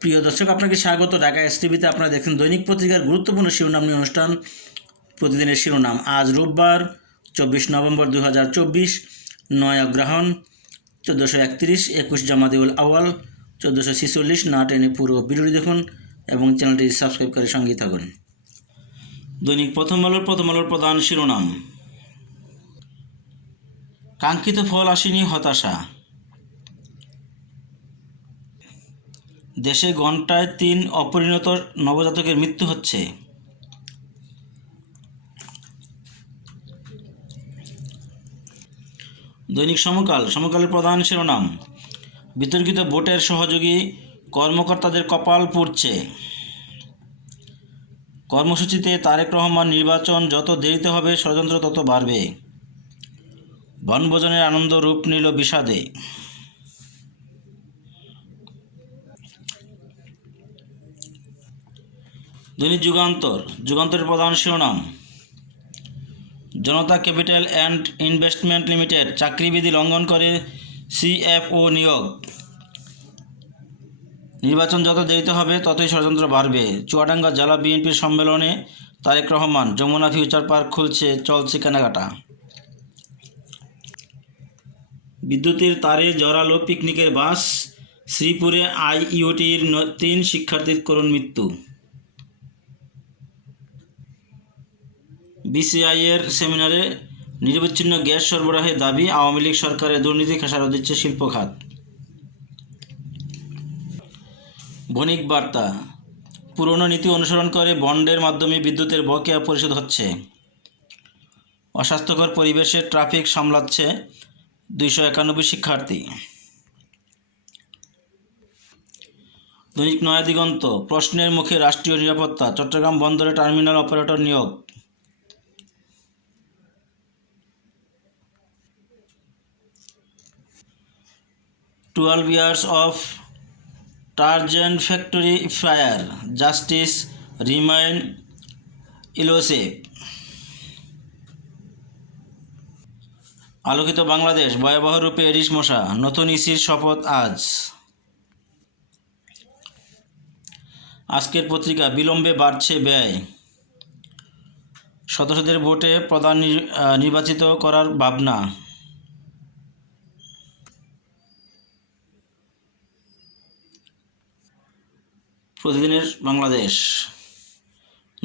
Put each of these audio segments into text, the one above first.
প্রিয় দর্শক, আপনাকে স্বাগত। ঢাকা এস টিভিতে আপনারা দেখছেন দৈনিক পত্রিকার গুরুত্বপূর্ণ শিরোনাম অনুষ্ঠান। প্রতিদিনের শিরোনাম, আজ রোববার, চব্বিশ নভেম্বর দু হাজার চব্বিশ, নয় অগ্রহণ চোদ্দোশো একত্রিশ, একুশ জামাদিউল আওয়াল চোদ্দোশো ছিচল্লিশ না টেনে পুরো ভিডিওটি দেখুন এবং চ্যানেলটি সাবস্ক্রাইব করে সঙ্গেই থাকুন। দৈনিক প্রথম আলোর প্রথম আলোর প্রধান শিরোনাম। কাঙ্ক্ষিত ফল আসেনি হতাশা। দেশে ঘন্টায় তিন অপরিণত নবজাতকের মৃত্যু হচ্ছে। দৈনিক সমকাল, সমকালের প্রধান শিরোনাম, বিতর্কিত ভোটের সহযোগী কর্মকর্তাদের কপাল পুড়ছে। কর্মসূচিতে তারেক রহমান নির্বাচন যত দেরিতে হবে, ষড়যন্ত্র তত বাড়বে। বনভোজনের আনন্দ রূপ নিল বিষাদে। দৈনিক যুগান্তর, যুগান্তরের প্রধান শিরোনাম, Janata capital and investment limited চাকরিবিধি লঙ্ঘন করে সিএফও নিয়োগ। নির্বাচন যত দেরিতে হবে, ততই ষড়যন্ত্র বাড়বে। চুয়াডাঙ্গা জেলা বিএনপির সম্মেলনে তারেক রহমান যমুনা ফিউচার পার্ক খুলছে চলছে কেনাকাটা। বিদ্যুতের তারে জড়ালো পিকনিকের বাস, শ্রীপুরে আইইউটির তিন শিক্ষার্থীর করুণ মৃত্যু। বিসিআইয়ের সেমিনারে নিরবচ্ছিন্ন গ্যাস সরবরাহের দাবি আওয়ামী লীগ সরকারের দুর্নীতি খেসারত দিচ্ছে শিল্প খাত। বণিক বার্তা, পুরনো নীতি অনুসরণ করে বন্ডের মাধ্যমে বিদ্যুতের বকেয়া পরিশোধ হচ্ছে। অস্বাস্থ্যকর পরিবেশে ট্রাফিক সামলাচ্ছে দুইশো একানব্বই শিক্ষার্থী। দৈনিক নয়া দিগন্ত প্রশ্নের মুখে রাষ্ট্রীয় নিরাপত্তা, চট্টগ্রাম বন্দরে টার্মিনাল অপারেটর নিয়োগ। Twelve years of Tazreen factory fire justice remain elusive Alokito Bangladesh, ভয়াবহ রূপে এরিস মশা, নতুন ইসির শপথ আজ। আজকের পত্রিকা, বিলম্বে বাড়ছে ব্যয়। সদস্যদের ভোটে প্রধান নির্বাচিত করার ভাবনা। প্রতিদিনের বাংলাদেশ।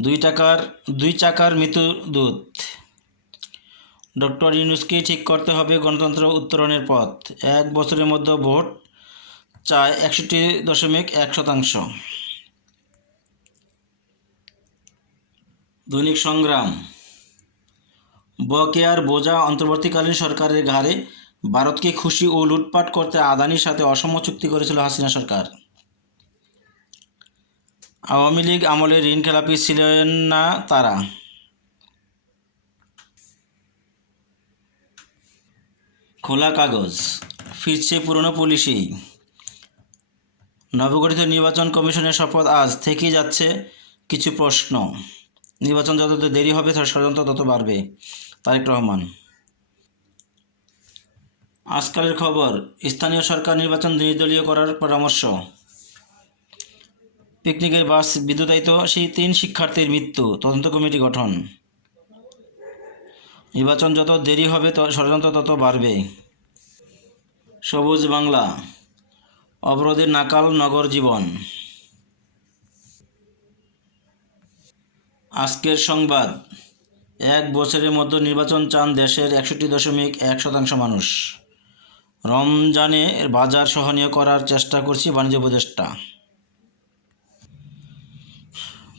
দুই টাকার, দুই চাকার মৃত্যু দূত। ডক্টর ইউনুসকে ঠিক করতে হবে গণতন্ত্র উত্তরণের পথ। এক বছরের মধ্যে ভোট চায় একষট্টি দশমিক এক শতাংশ। দৈনিক সংগ্রাম। বকেয়ার বোঝা অন্তর্বর্তীকালীন সরকারের ঘাড়ে, ভারতকে খুশি ও লুটপাট করতে আদানির সাথে অসম চুক্তি করেছিল হাসিনা সরকার। আওয়ামী লীগ আমলে ঋণ খেলাপি ছিলেন না তারা? খোলা কাগজ। ফিরছে পুরনো পুলিশই। নবগঠিত নির্বাচন কমিশনের শপথ আজ থেকেই যাচ্ছে কিছু প্রশ্ন। নির্বাচন যত দেরি হবে, তার ষড়যন্ত্র তত বাড়বে। তারেক রহমান। আজকালের খবর, স্থানীয় সরকার নির্বাচন নির্দলীয় করার পরামর্শ। পিকনিকের বাস, বিদ্যুতায়িত সেই তিন শিক্ষার্থীর মৃত্যু, তদন্ত কমিটি গঠন। নির্বাচন যত দেরি হবে ষড়যন্ত্র তত বাড়বে। সবুজ বাংলা, অবরোধের নাকাল নগর জীবন। আজকের সংবাদ, এক বছরের মধ্যে নির্বাচন চান দেশের একষট্টি দশমিক এক শতাংশ মানুষ। রমজানে বাজার সহনীয় করার চেষ্টা করছি বাণিজ্য উপদেষ্টা।